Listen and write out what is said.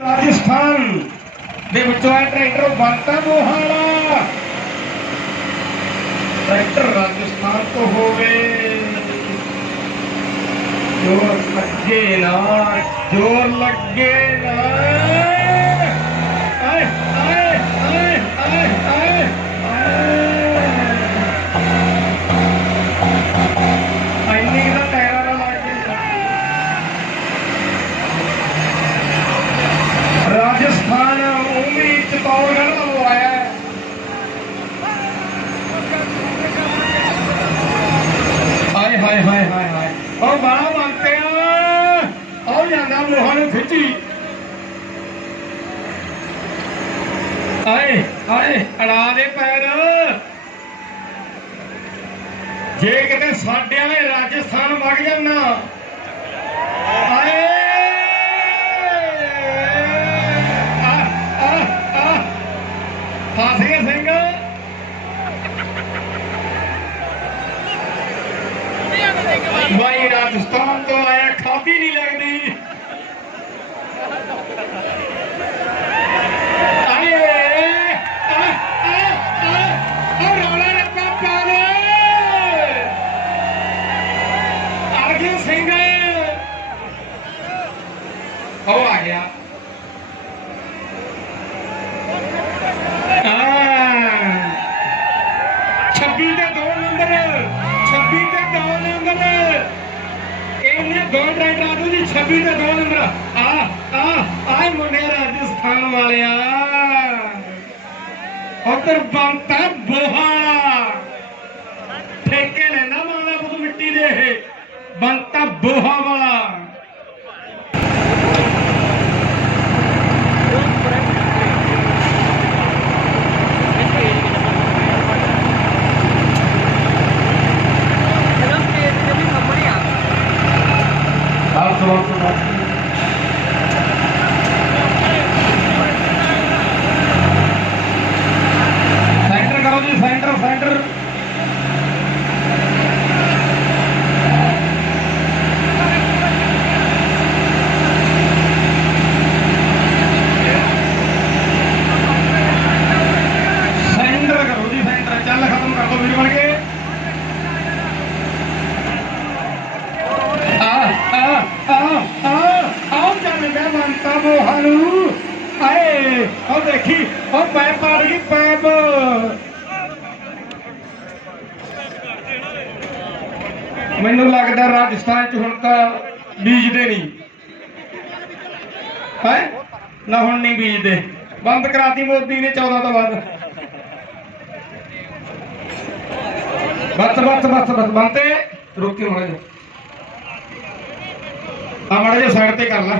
राजस्थान ਦੇ ਵਿੱਚੋਂ ਆ ਟਰੈਕਟਰ ਬੰਤਾ ਮੋਹਾਲਾ ट्रैक्टर राजस्थान तो हो गए जोर लगे ना जोर लगे ना आए आए आए आए आए आईनी का टायरा ना लगे राजस्थान उम्मीद चित्तौड़गढ़ का वो आया है हाय हाय हाय हाय और बड़ा बनते और जाना मोहन खिंची आए आए अड़ा दे पैर जे किते साडे वाले राजस्थान वग जाना आए फस गए सिंह भाई राजस्थान तो आया खाती नहीं लगती सिंह हो आ गया छब्बी के 2 नंबर 26 के 2 नंबर दो ट्रैक्टर आदू जी 26 के 2 नंबर आए मुंडे राजस्थान वाले उधर बनता बोहाड़ा ठेके लेना माला बुत मिट्टी दे बनता बोहा वाला सेंटर करो जी सेंटर सेंटर सेंटर करो जी सेंटर चल खत्म कर दो वीर बन के बनता मोहानू आए और देखी और पैप पड़ गई पैप मैनू लगता राजस्थान च हुण तां बीजदे नहीं है ना हुण नहीं बीजदे बंद कराती मोदी ने 14 तो बाद बस बस बस बस बनते रुक के माड़ा जो साइड ते कर ला